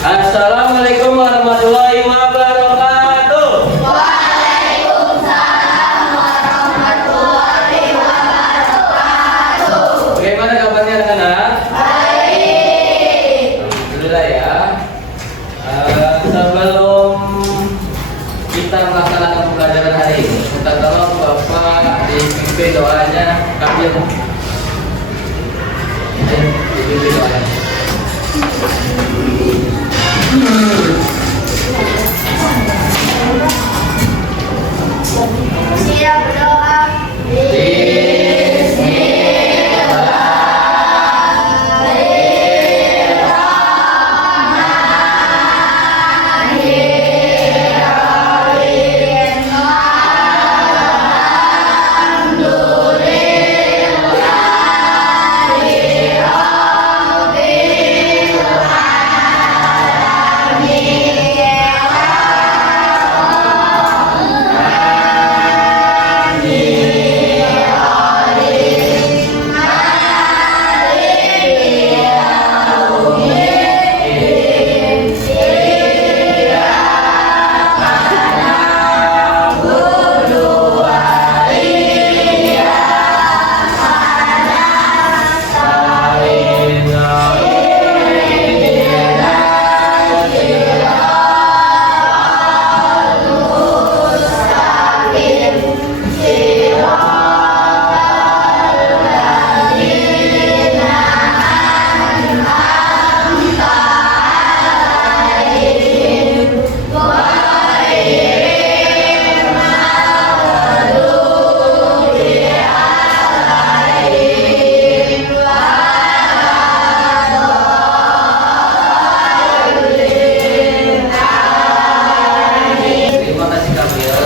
Assalamualaikum warahmatullahi wabarakatuh. Waalaikumsalam warahmatullahi wabarakatuh. Bagaimana kabarnya anak-anak? Baik. Alhamdulillah ya. Sebelum kita melaksanakan pembelajaran hari ini, minta tolong Bapak dipimpin doanya kami. Dipimpin doanya. Siap berdoa.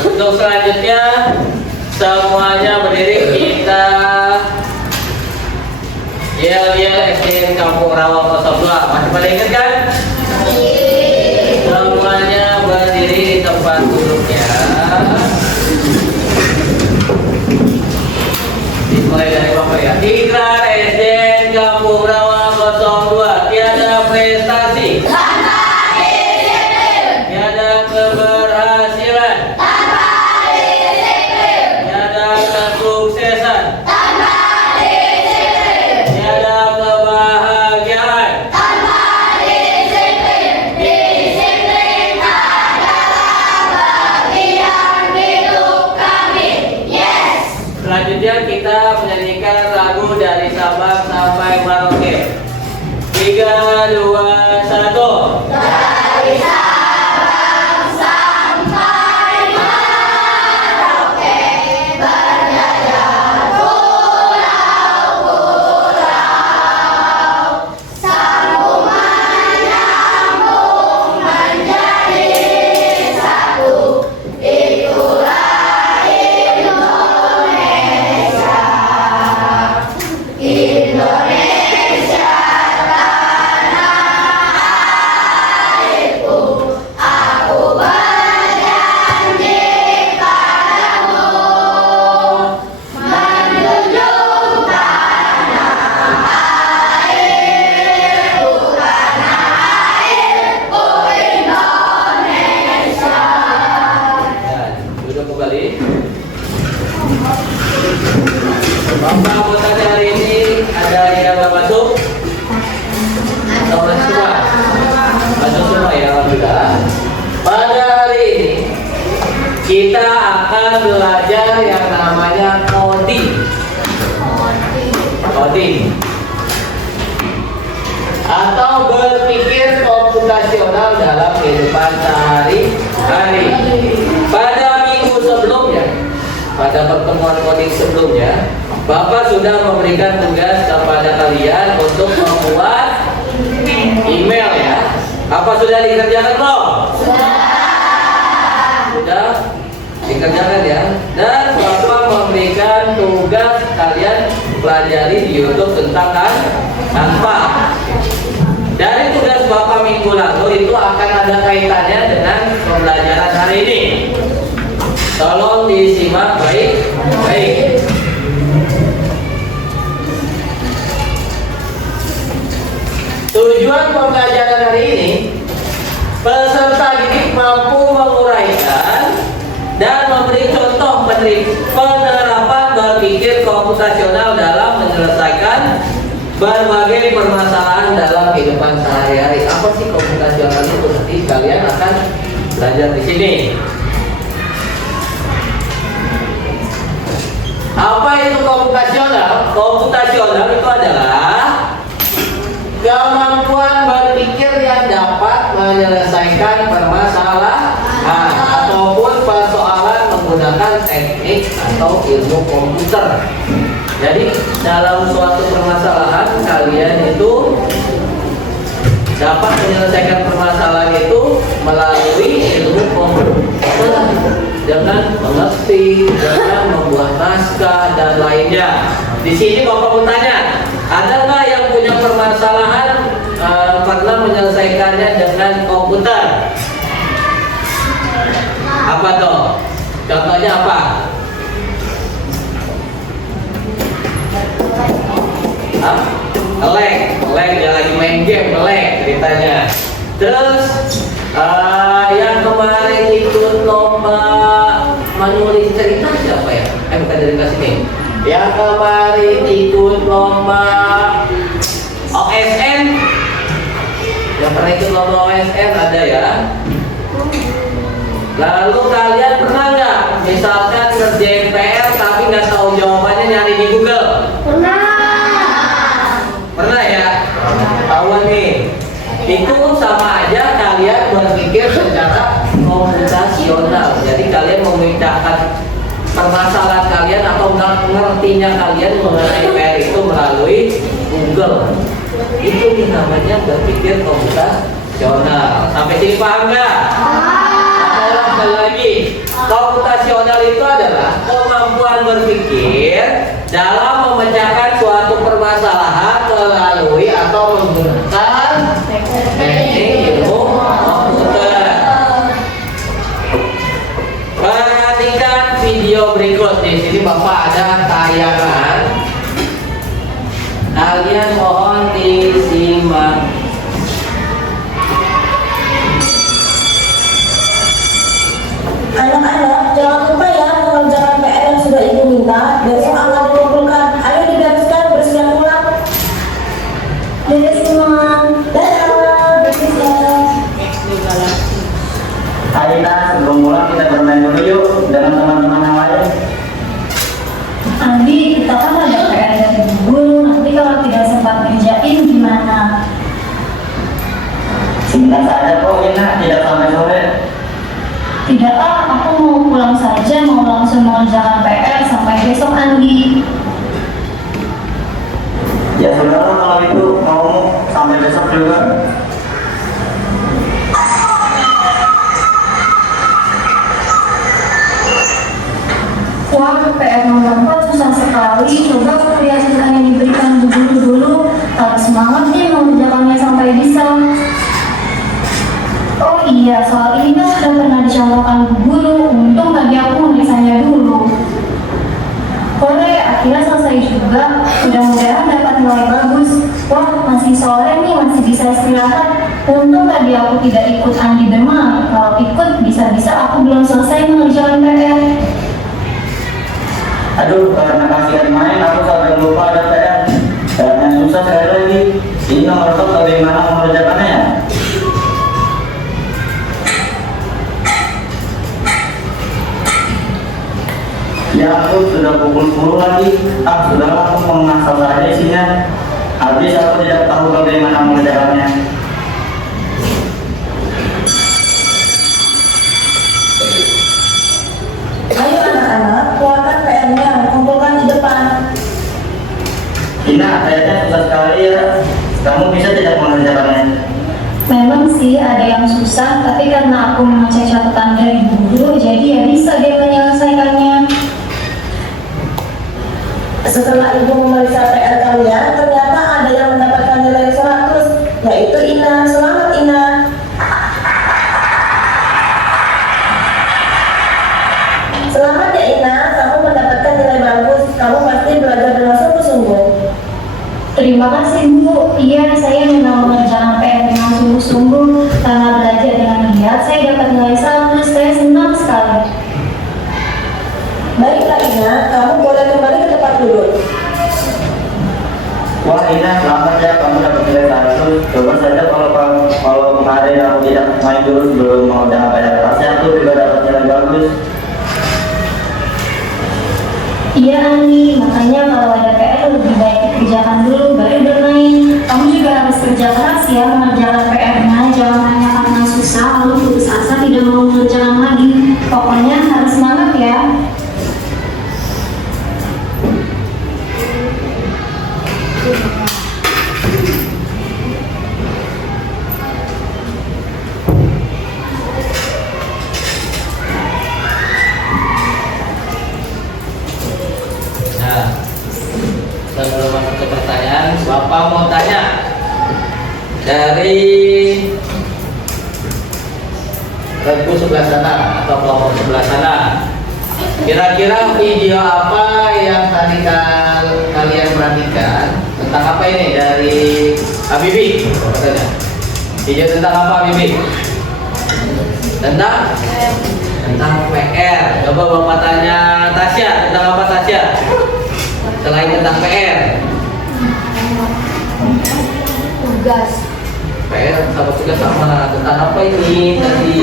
Untuk selanjutnya semuanya berdiri, kita yel-yel SD Kampung Rawa 02. Masih pada ingat kan? Semuanya berdiri di tempat duduknya. Dimulai dari Bapak ya. Ikrar SD Kampung Rawa 02. Tiada prestasi, tiada keberhasilan, tiada kesuksesan, tiada kebahagiaan. Selanjutnya kita menyanyikan lagu dari Sabang sampai Merauke. 3, 2, 1. Dari Sabang sampai Merauke, berjajah pulau-pulau, sambung menyambung menjadi satu. Itulah Indonesia. Indonesia tanah airku, aku berjanji padamu, menjunjung tanah airku, Indonesia. Duduk kembali. Bapak anggota hari ini ada yang masuk atau masih semua? Masuk semua ya, alhamdulillah. Pada hari ini kita akan belajar yang namanya coding. Coding atau berpikir komputasional dalam kehidupan sehari-hari. Pada minggu sebelumnya, pada pertemuan coding sebelumnya, Bapak sudah memberikan tugas kepada kalian untuk membuat email ya. Apa sudah dikerjakan belum? Sudah dikerjakan ya. Dan Bapak memberikan tugas kalian pelajari di YouTube tentang Canva. Dari tugas Bapak minggu lalu itu akan ada kaitannya dengan pembelajaran hari ini. Tolong disimak baik-baik. Tujuan pembelajaran hari ini Peserta didik mampu menguraikan dan memberi contoh penerapan berpikir komputasional dalam menyelesaikan berbagai permasalahan dalam kehidupan sehari-hari. Apa sih komputasional itu? Nanti kalian akan belajar di sini. Apa itu komputasional? Komputasional itu adalah kemampuan berpikir yang dapat menyelesaikan permasalahan ataupun persoalan menggunakan teknik atau ilmu komputer. Jadi dalam suatu permasalahan kalian itu dapat menyelesaikan permasalahan itu melalui ilmu komputer dengan mengerti, dengan membuat naskah dan lainnya. Di sini Bapak bertanya, ada nggak yang punya permasalahan pernah menyelesaikannya dengan komputer? Apa tuh? Contohnya apa? Ngelek dia lagi main game, ngelek ceritanya. Terus yang kemarin ikut lomba menulis cerita siapa ya? Bukan dari kelas ini. Yang kemarin ikut lomba OSN, yang pernah ikut lomba OSN ada ya? Lalu kalian pernah nggak misalkan ngerjain PR tapi nggak tahu jawabannya, nyari di Google? Pernah ya? Tahu nih? Itu sama aja kalian berpikir secara komputasional. Jadi kalian memecahkan permasalahan kalian atau ngertinya kalian mengenai PR itu melalui Google. Itu namanya berpikir komputasional. Sampai sini paham nggak? Sekali lagi, komputasional itu adalah kemampuan berpikir dalam memecahkan suatu permasalahan melalui atau menggunakan teknik ilmu komputer. Perhatikan video berikut. Di sini Bapak ada tayangan. Kalian mohon disimak. Anak-anak, jangan lupa ya mengerjakan PR yang sudah ibu minta. Besok akan dikumpulkan. Ayo digariskan, bersiap pulang. Dadah semua. Dadah. Ayo sebelum pulang kita bermain dulu yuk dengan teman-teman yang lain. Andi, kita kan ada PR dari guru. Nanti kalau tidak sempat kerjain gimana? Singkat saja kok Ina, tidak sampai sore. Tidak aku mau pulang saja, mau langsung mengerjakan PR sampai besok Andi. Ya saudara, kalau itu mau sampai besok juga. Wah, PR nomor 4 susah sekali. Coba lihat yang diberikan Bu Guru dulu. Harus semangat nih mengerjakannya sampai bisa. Oh iya, soal ini kan sudah pernah dicontohkan Bu Guru. Untung tadi aku menulisannya dulu. Sore, akhirnya selesai juga. Mudah-mudahan dapat nilai bagus. Wah, masih sore nih, masih bisa istirahat. Untung tadi aku tidak ikut Andi bermain. Kalau ikut, bisa-bisa aku belum selesai mengerjakan PR. Aduh, karena kasihan main aku sampai lupa ada PR. Karena susah sekali lagi. Ini nomor top bagaimana mengerjakannya ya? Ya aku sudah pukul 10 lagi. Sudah aku mengasal saja isinya. Habis aku tidak tahu bagaimana mengerjakannya. Ayo anak-anak, keluarkan PR-nya, kumpulkan di depan. Ina, kayaknya susah sekali ya. Kamu bisa tidak mengerjakannya? Memang sih ada yang susah, tapi karena aku membaca catatan dari Bu Guru, jadi ya bisa dia menyelesaikannya. Setelah ibu memeriksa PR kalian, ternyata ada yang mendapatkan nilai 100, yaitu Ina. Selamat Ina. Selamat ya Ina, kamu mendapatkan nilai bagus. Kamu pasti belajar dengan sungguh-sungguh. Terima kasih Bu. Iya, saya memang mengerjakan PR dengan sungguh-sungguh karena belajar dengan saya dapat nilai 100, saya senang sekali. Baiklah Ina, kamu boleh kembali ke tempat duduk. Wah Ina, selamat ya kamu dapat nilai 100. Coba saja kalau kemarin aku tidak main dulu sebelum mengerjakan PR kelasnya, aku juga dapat nilai bagus. Iya Ani, makanya kalau ada PR lebih baik dikerjakan dulu baru bermain. Kamu juga harus kerja keras ya mengerjakan PR-nya. Jangan hanya karena susah lalu putus asa tidak mau mengerjakan lagi. Pokoknya harus semangat ya. Nah, sebelum masuk ke pertanyaan, Bapak mau tanya dari regu sebelah sana atau kelompok sebelah sana. Kira-kira video apa yang tadi kalian perhatikan tentang apa ini dari Habibi? Katanya. Video tentang apa Habibi? Tentang PR. Coba Bapak tanya Tasya, tentang apa Tasya? Selain tentang PR. Tugas. PR sama juga sama. Tentang apa ini tadi?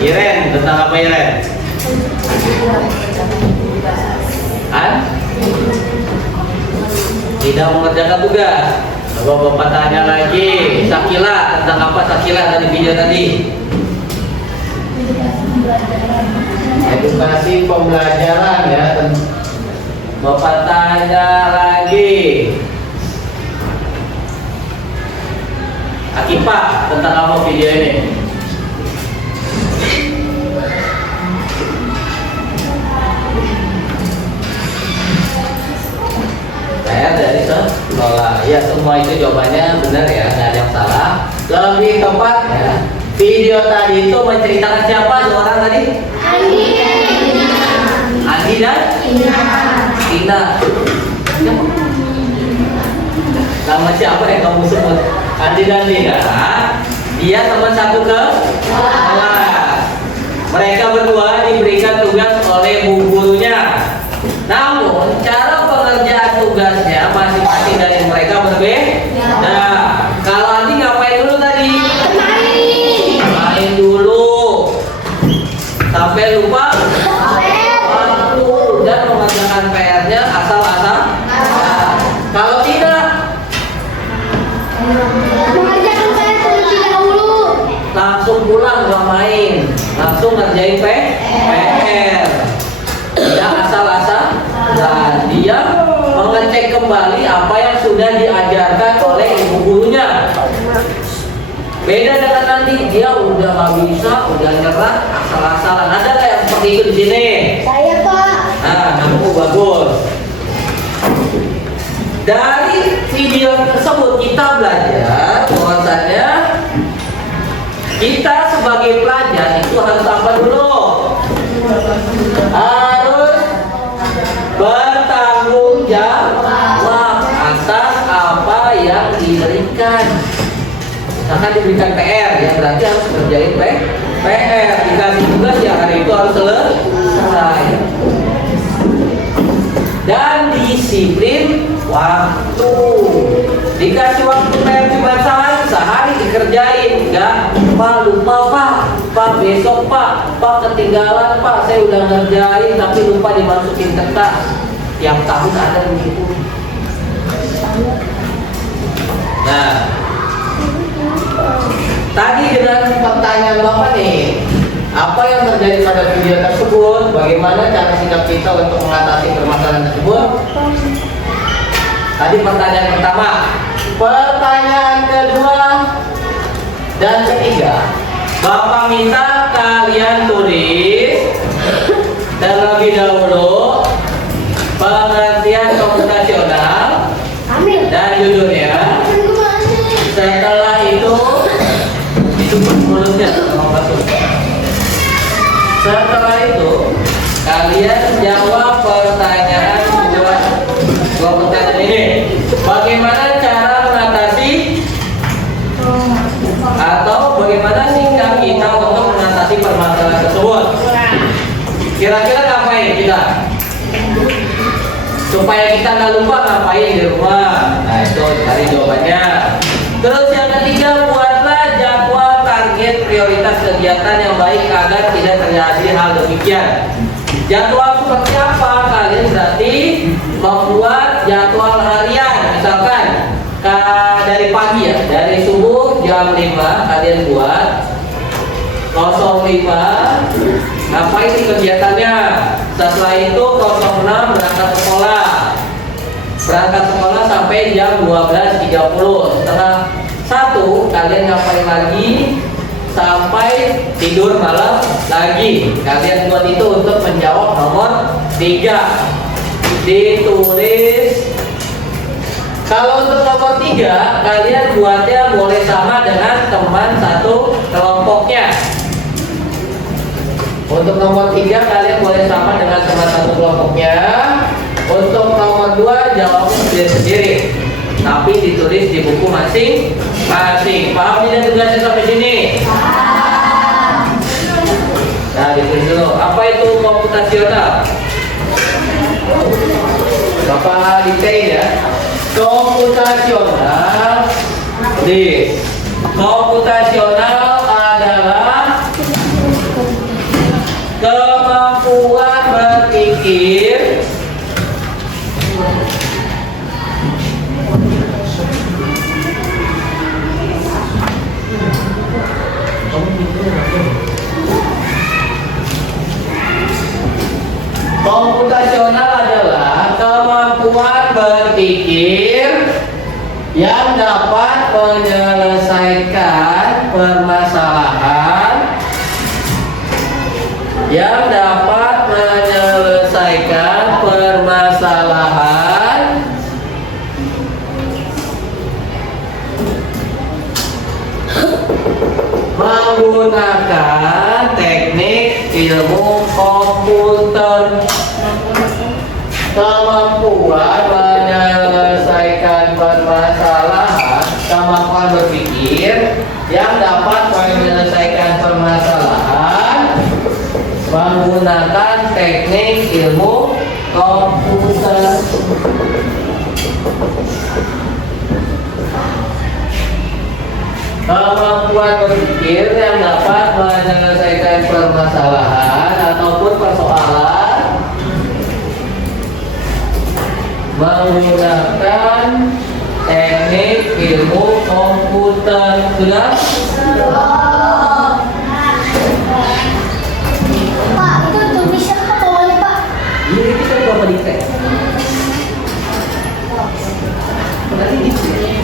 Iren, tentang apa Iren? Tidak mengerjakan tugas. Coba Bapak tanya lagi, Sakila, tentang apa Sakila dari video tadi? Edukasi pembelajaran ya. Bapak tanya lagi, Akifah, tentang apa video ini? Saya dari sekolah. Ya semua itu jawabannya benar ya, nggak ada yang salah. Lebih tepat ya. Video tadi itu menceritakan siapa dua orang tadi? Andi dan Tina. Nama siapa yang kamu sebut? Andi dan Tina. Dia teman satu kelas. Mereka berdua diberikan tugas oleh bu gurunya. Namun cara pengerjaan tugasnya masing-masing dari mereka berbeda. Nah, kalau Andi ngapain dulu tadi? Main dulu sampai lupa waktu dan mengerjakan PR-nya asal-asal. Kalau tidak, Mengerjakan PR terlebih dahulu. langsung pulang gak main, langsung ngerjain PR. Dia asal-asal dan dia mengecek kembali apa yang sudah diajarkan oleh ibu gurunya. Beda dengan nanti dia udah nggak bisa, udah nyerah, asal-asalan. Ada nggak yang seperti itu di sini? Saya Pak. Nah, kamu bagus. Dari video tersebut kita belajar bahwasanya kita sebagai pelajar itu harus apa dulu? Harus bertanggung jawab atas apa yang diberikan. Misalkan diberikan PR, ya berarti harus kerjain PR. Dikasih tugas ya hari itu harus selesai. Dan disiplin waktu. Dikasih waktu PR cuma sehari dikerjain, enggak? Pak lupa Pak besok Pak ketinggalan Pak, saya udah ngerjain tapi lupa dimasukin kertas. Tiap tahun ada begitu. Nah, tadi dengan pertanyaan Bapak nih, apa yang terjadi pada video tersebut? Bagaimana cara sikap kita untuk mengatasi permasalahan tersebut? Tadi pertanyaan pertama. Pertanyaan kedua dan ketiga, Bapak minta kalian tulis terlebih dahulu pengertian komputasional dan judulnya. Setelah itu mulutnya mau masuk. Setelah itu kalian jawab pertanyaan dua pertanyaan ini. Bagaimana cara mengatasi kita nggak lupa ngapain di rumah. Nah itu cari jawabannya. Terus yang ketiga, buatlah jadwal target prioritas kegiatan yang baik agar tidak terjadi hal demikian. Jadwal seperti apa? Kalian berarti membuat jadwal harian. Misalkan dari pagi ya, dari subuh jam 5 kalian buat 05 ngapain sih kegiatannya. Setelah itu 06 berangkat sekolah. Berangkat sekolah sampai jam 12.30. Setelah 1 kalian ngapain lagi sampai tidur malam lagi. Kalian buat itu untuk menjawab nomor 3. Ditulis. Kalau untuk nomor 3 kalian buatnya boleh sama dengan teman satu kelompoknya. Untuk nomor 3 kalian boleh sama dengan teman satu kelompoknya. Untuk nomor 2 jawabnya sendiri-sendiri, tapi ditulis di buku masing-masing. Paham tidak tugasnya sampai sini? Nah, ditulis dulu. Apa itu komputasional? Bapak detail ya. Komputasional. Komputasional adalah kemampuan berpikir komputasional adalah kemampuan berpikir yang dapat menyelesaikan permasalahan menggunakan teknik ilmu komputer. Kemampuan menyelesaikan permasalahan, kemampuan berpikir yang dapat menyelesaikan permasalahan menggunakan teknik ilmu komputer. Kemampuan berpikir yang dapat menyelesaikan permasalahan ataupun persoalan menggunakan teknik ilmu komputer. Sudah? Pak, itu tulisnya apa bawahnya, Pak? Ini kita bapak diktek. Berarti gitu ya.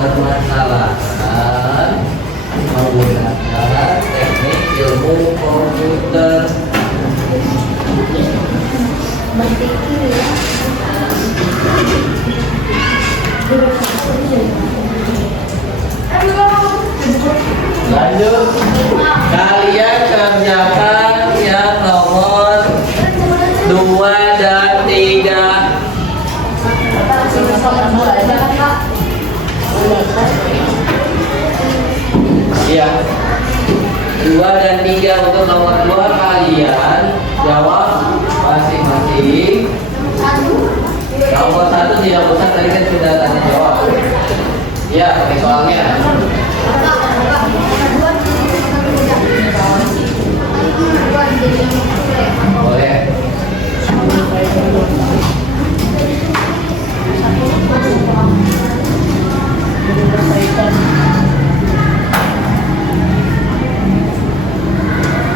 Permasalahan menggunakan teknik ilmu komputer. Lanjut, kalian kerjakan yang nomor 2 dan 3. Iya, 2 dan 3 untuk nomor 2 kalian jawab masing-masing. Nomor 1 tidak usah, tadi kan sudah tanya jawab. Iya, pakai soalnya. Boleh.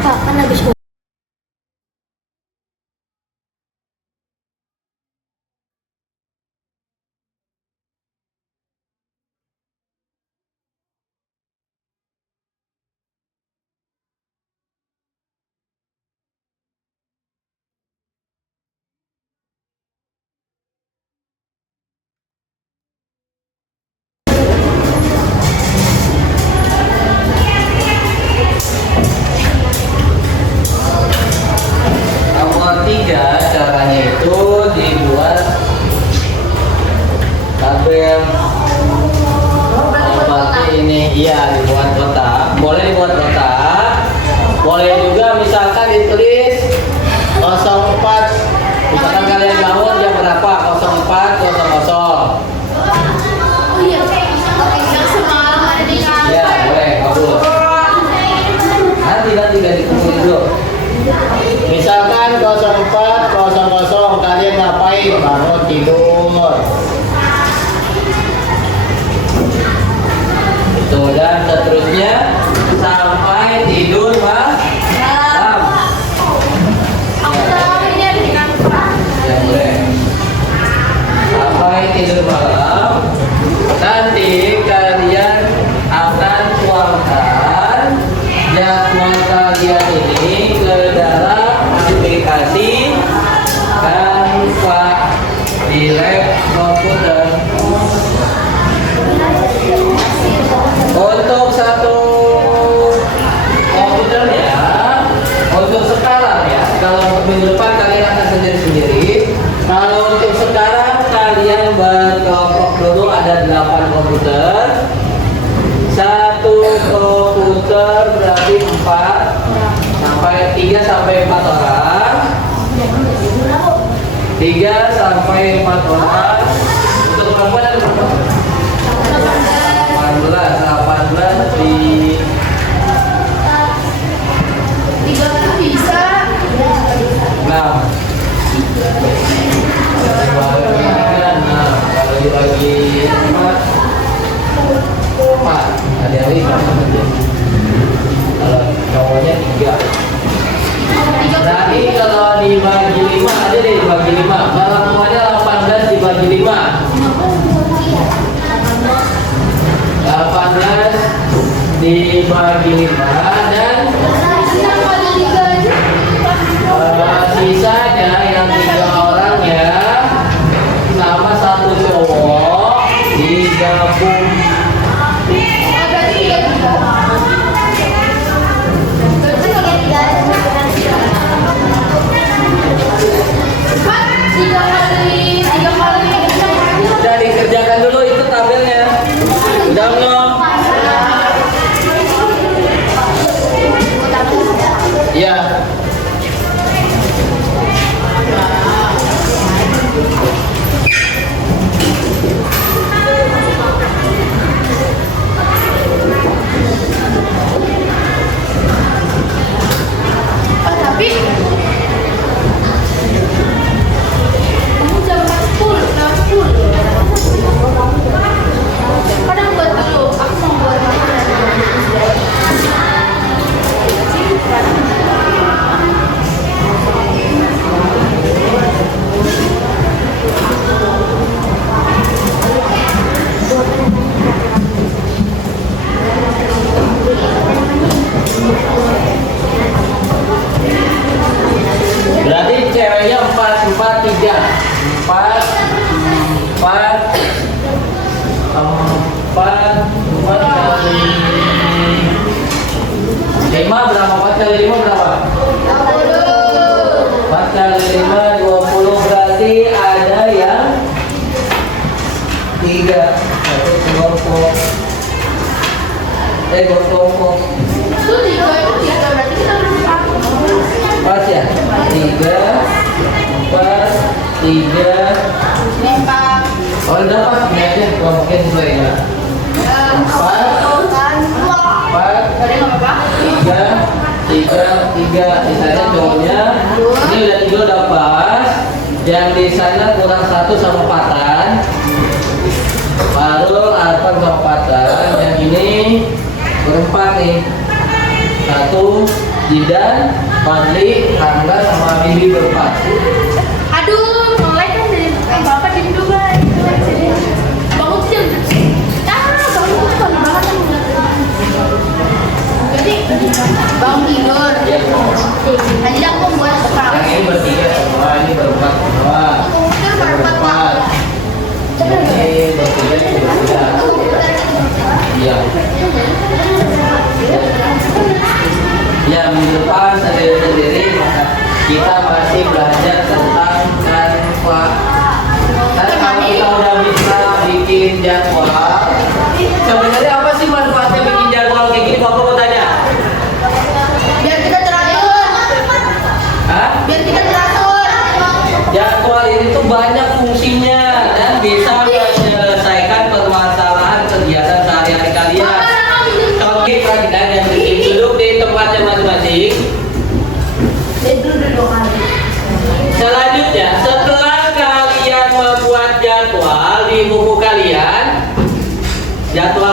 Pak, kan habis Iya, dibuat kotak. Boleh dibuat kotak. Boleh juga misalkan ditulis 04. Misalkan kalian bangun jam berapa? 04.00. Ya, boleh, bagus. Nanti gak dikumpulin dulu. Misalkan 04.00 kalian ngapain? Bangun tidur. Itu dan seterusnya sampai tidur malam. Ya, boleh. Sampai tidur malam. Nanti kalian akan tuangkan jadwal kalian ini ke dalam aplikasi Canva di lab komputer. Untuk satu komputernya, untuk sekarang ya, kalau untuk minggu depan kalian akan sendiri-sendiri. Kalau untuk sekarang kalian berkelompok dulu ada 8 komputer. Satu komputer berarti 3 sampai 4 orang. 3 sampai 4 orang. Untuk perempuan ada berapa? 18 di 3 bisa. 6. Kalau dibagi 4 hari-hari berapa saja? Kalau cowoknya 3. Berarti kalau dibagi 5 aja deh, dibagi 5. Kalau semuanya 18 dibagi 5. 18 dibagi 5 dan sisanya yang 3 orang ya sama satu cowok digabung. Udah dikerjakan dulu itu tabelnya. Udah belum? Iya. Tapi kamu jam 10. Kadang buat dulu, aku mau buat Berarti ceweknya 4, 4, 3. 4, kali 5 berapa? 4 kali 5 berapa? 4 kali 5 20. Berarti ada yang 3. Satu kelompok. Kelompok. itu 3 berarti kita berempat. Pas ya? 3, 4, 3. 5. Oh udah pas ini aja kelompoknya sesuai ya. 4, 3. Misalnya cowoknya ini udah 3 udah pas. Yang di sana kurang 1 sama patan. Baru Arfan sama patan. Yang ini berempat nih. 1, Jidan, Fadli, Angga sama Bibi berempat. Aduh, mulai kan dari bapak di Dubai. Bangun jam. Bangun tuh kan banget. Jadi bangun tidur. Ya, Nanti aku buat sekarang. yang ini bertiga semua, ini berempat semua. Komputer berempat. Ini bertiga, ini bertiga. Iya. Ya, minggu depan sendiri-sendiri maka kita masih belajar tentang Canva. Nanti kalau kita udah bisa bikin jadwal, sebenarnya apa sih manfaatnya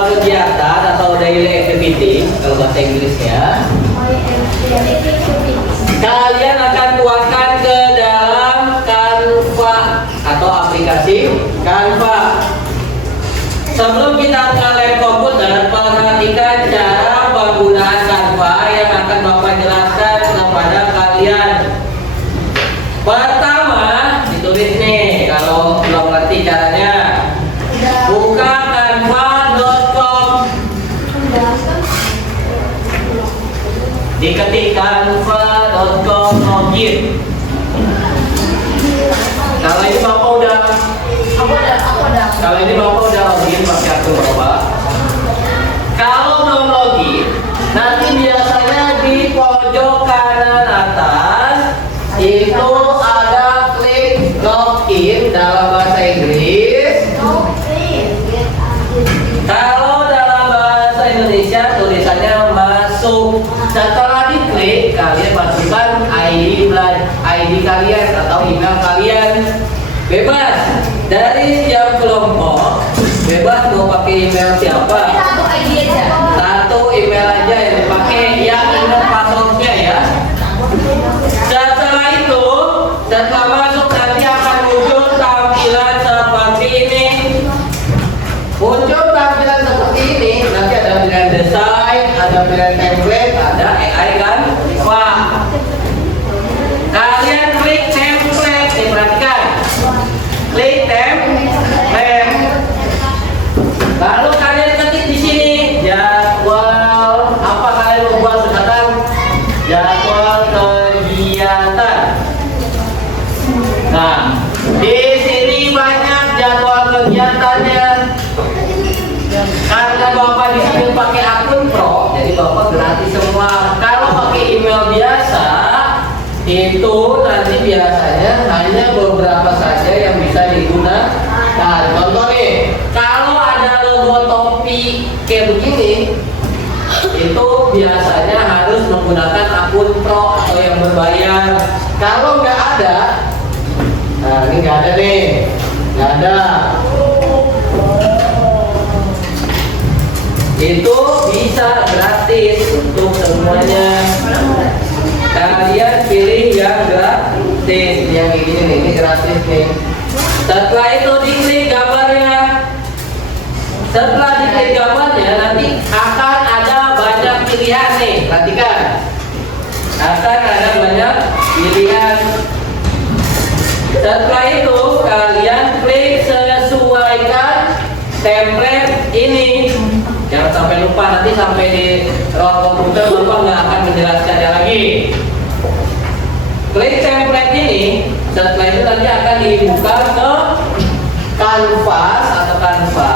jadwal kegiatan atau daily activity kalau bahasa Inggrisnya, kalian akan tuangkan ke dalam Canva atau aplikasi Canva. Sebelum kita mulai komputer, perhatikan cara penggunaan Canva yang akan Bapak jelaskan kepada kalian. Pertama, ditulis nih kalau belum ngerti caranya. Buka canva.com. Diketik canva.com, login. Kalau ini Bapak udah Kalau ini Bapak udah login pakai akun Bapak. Kalau belum login, nanti biasanya di pojok kanan atas itu ada klik login dalam bahasa Inggris. Kalau dalam bahasa Indonesia tulisannya masuk. Setelah diklik, kalian masukkan ID kalian atau email kalian. Bebas dari setiap kelompok, bebas mau pakai email siapa. Satu email aja yang dipakai, yang ingat passwordnya ya. Setelah itu, setelah masuk nanti akan muncul tampilan seperti ini. Muncul tampilan seperti ini, nanti ada pilihan desain, ada pilihan template, ada AI kan? Wah, kalian klik template, perhatikan. Klik template. Lalu kalian ketik di sini jadwal apa kalian membuat sekarang? Jadwal kegiatan. Nah, di sini banyak jadwal kegiatannya. Karena Bapak di sini pakai akun Pro, jadi Bapak gratis semua. Kalau pakai email biasa, itu nanti biasanya hanya beberapa saja yang bisa digunakan. Contoh nih, kalau ada logo topi kayak begini, itu biasanya harus menggunakan akun Pro atau yang berbayar. Kalau nggak ada, nah ini nggak ada nih, nggak ada. Itu bisa gratis untuk semuanya. Kalian pilih yang gratis, yang ini nih, ini gratis nih. Setelah itu diklik gambarnya. Setelah diklik gambarnya, nanti akan ada banyak pilihan nih. Perhatikan, akan ada banyak pilihan. Setelah itu kalian klik sesuaikan template ini. Jangan sampai lupa, nanti sampai di ruang komputer Bapak nggak akan menjelaskannya lagi. Klik template ini, setelah itu nanti akan dibuka ke kanvas atau Canva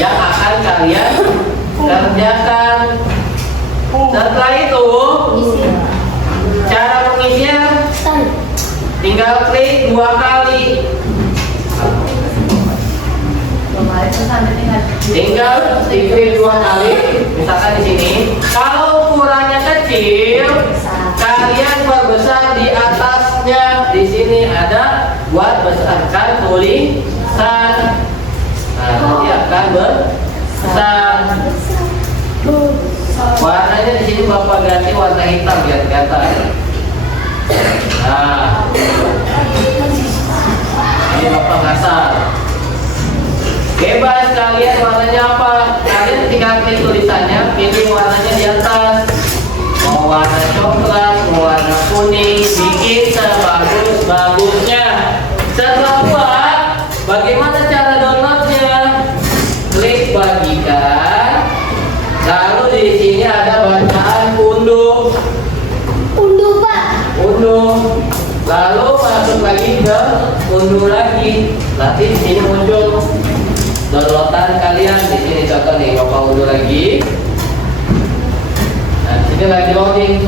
yang akan kalian kerjakan. Setelah itu, cara mengisinya tinggal klik 2 kali. Tinggal diklik 2 kali, misalkan di sini. Kalau ukurannya kecil, kalian perbesar di atasnya. Di sini ada buat besarkan tulisan. Nah, nanti akan besar. Warnanya di sini Bapak ganti warna hitam biar kelihatan. Nah, ini Bapak ngasal. Bebas kalian warnanya apa. Kalian tinggal klik tulisannya, pilih warnanya di atas. Mau warna coklat, mau warna kuning, bikin sebagus-bagusnya. Setelah buat, bagaimana cara downloadnya? Klik bagikan. Lalu di sini ada bacaan unduh. Unduh Pak. Unduh. Lalu masuk lagi ke unduh lagi. Nanti di sini muncul downloadan kalian. Di sini contoh nih, Bapak unduh lagi. Nah, di sini lagi loading.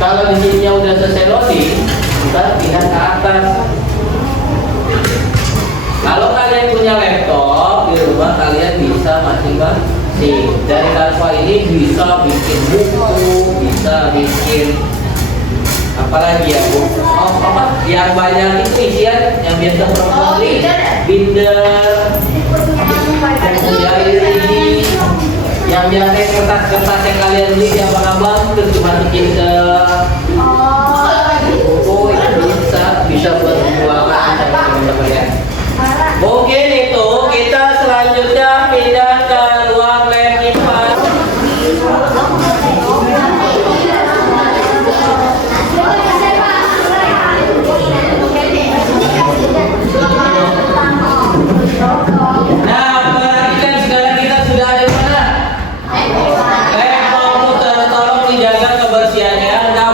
Kalau di sini udah selesai loading, kita pindah ke atas. Kalau kalian punya laptop di rumah, kalian bisa masing-masing. Dari Canva ini bisa bikin buku, bisa bikin apalagi ya Bu? Oh, apa? Yang banyak itu isian yang biasa promosi, binder. Ya ini yang biasa kertas-kertas yang kalian beli di abang-abang terus dimasukin ke buku itu bisa buat buangan teman-teman ya. Mungkin itu kita selanjutnya pindah ke ruang lab IPA. Nah, perhatikan sekarang kita sudah ada di mana? Lab komputer, tolong dijaga kebersihannya. Nah,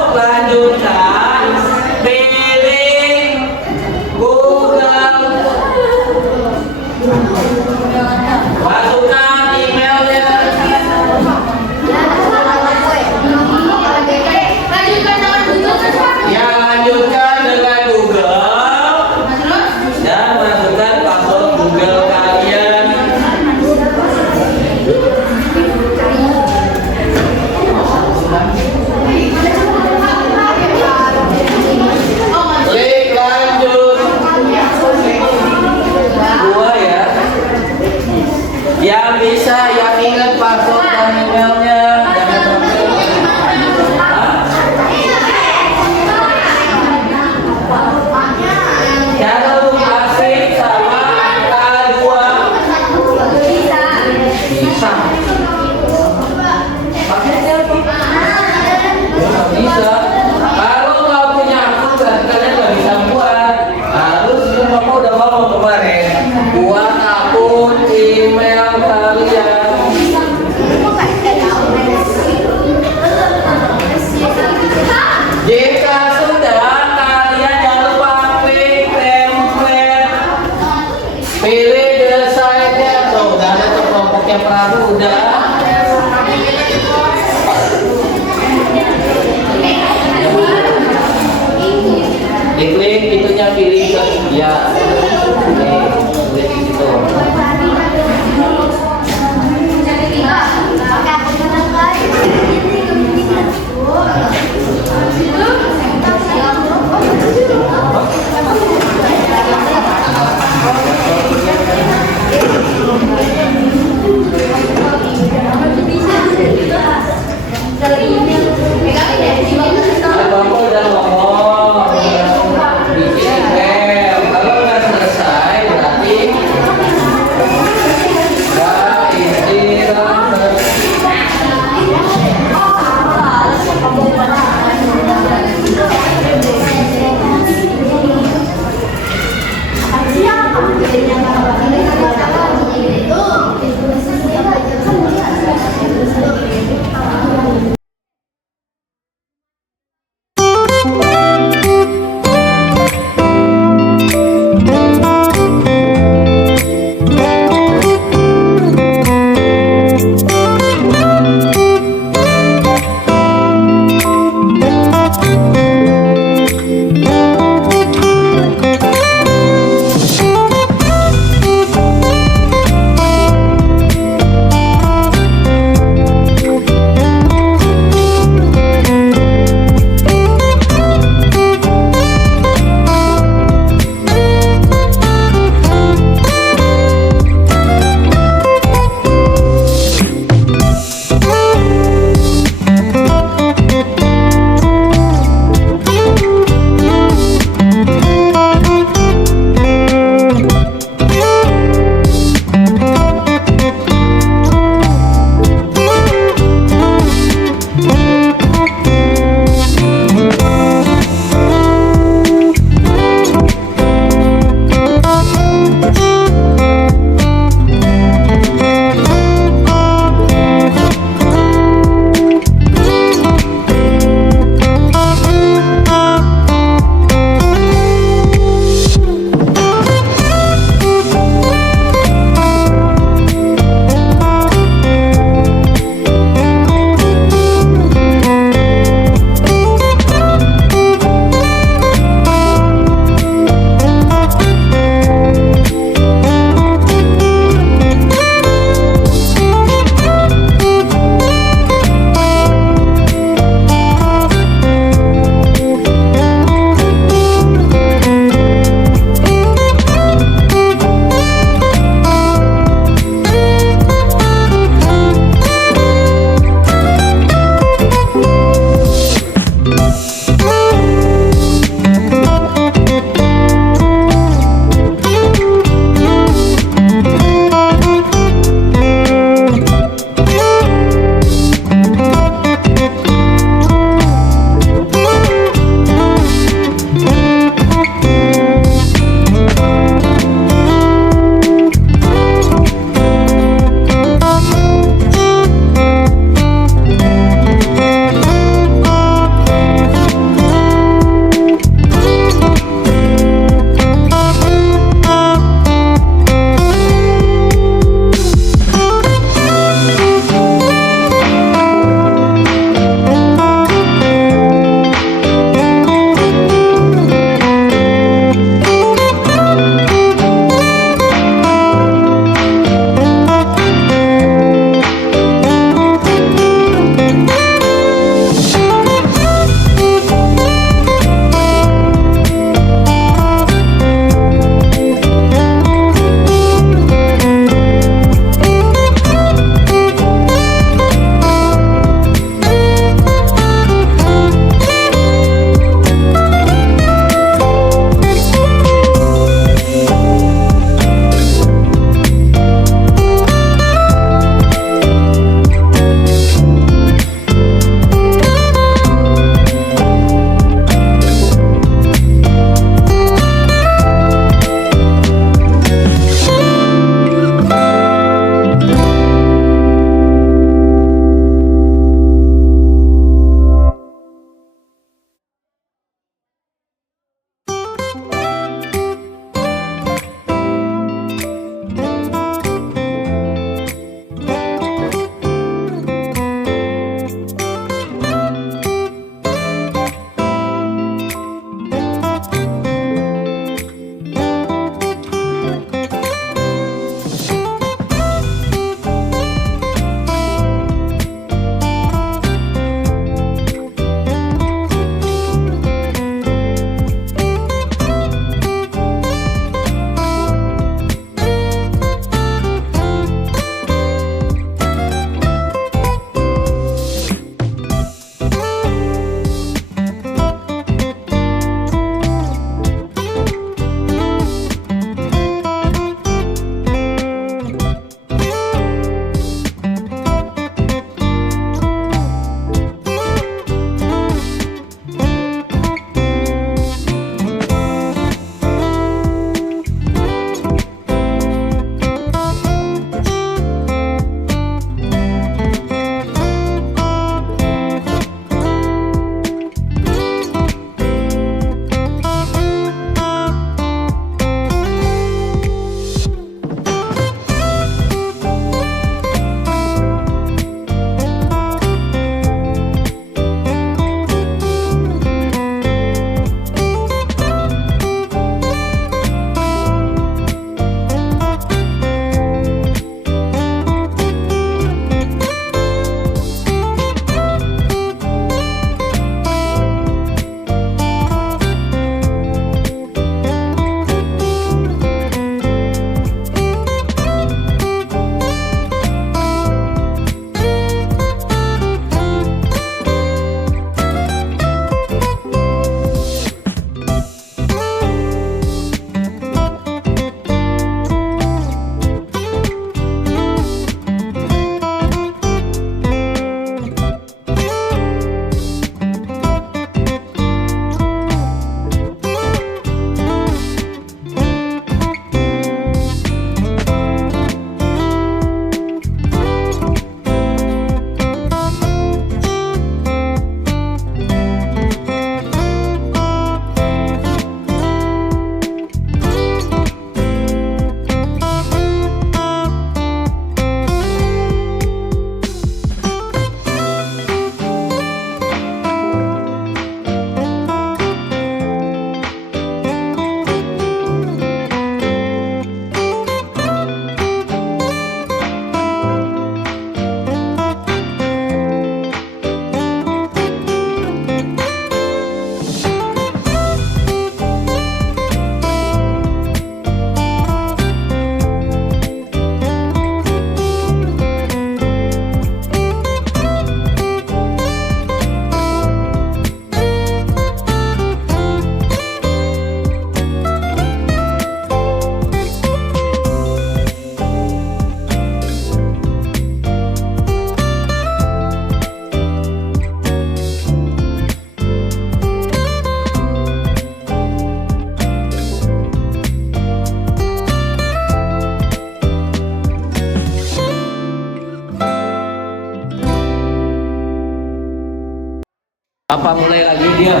Apa mulai lagi dia?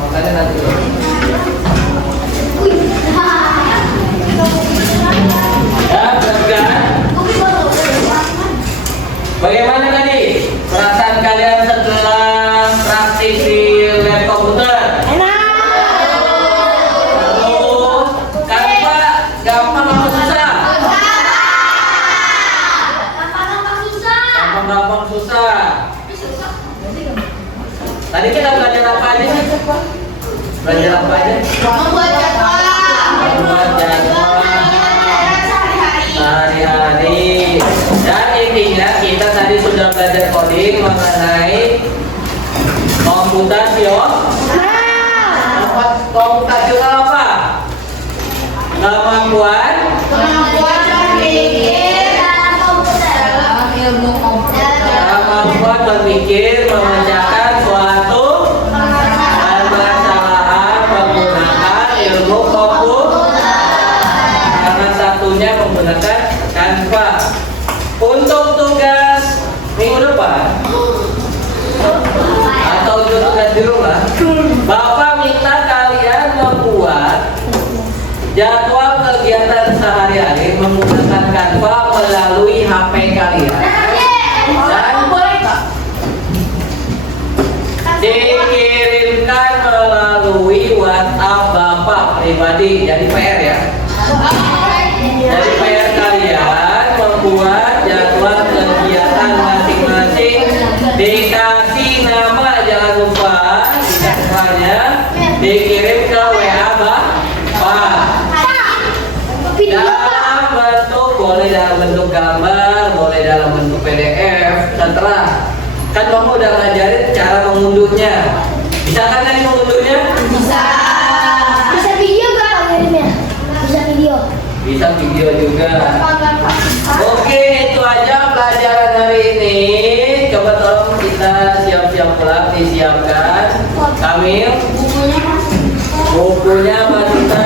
Makanya nanti. Ya, benar. Bagaimana tadi perasaan kalian setelah praktik di lab komputer? Terus, Canva gampang atau susah? Gampang susah. Tadi kita belajar apa aja sih? Belajar apa aja? Membuat jadwal sehari-hari. Dan intinya kita tadi sudah belajar coding mengenai komputasional apa? Kemampuan berpikir mengerjakan suatu permasalahan menggunakan ilmu komputer. Karena satunya menggunakan Canva. Untuk tugas minggu depan atau untuk tugas di rumah, Bapak minta kalian membuat jadwal kegiatan sehari-hari menggunakan Canva melalui HP kalian. Dikirimkan melalui WhatsApp Bapak pribadi. Jadi PR ya. Jadi PR kalian membuat jadwal kegiatan masing-masing, dikasih nama, jangan lupa dikasihnya dikirim ke WA Bapak. Dalam bentuk, boleh dalam bentuk gambar, boleh dalam bentuk PDF, terserah. Kan kamu udah ngajarin cara mengunduhnya. Bisa kan tadi mengunduhnya? Bisa video gak kirimnya? Bisa video. Bisa video juga. Oke, itu aja pelajaran hari ini. Coba tolong kita siap-siap pulang, disiapkan. Kamil, bukunya Mas Dita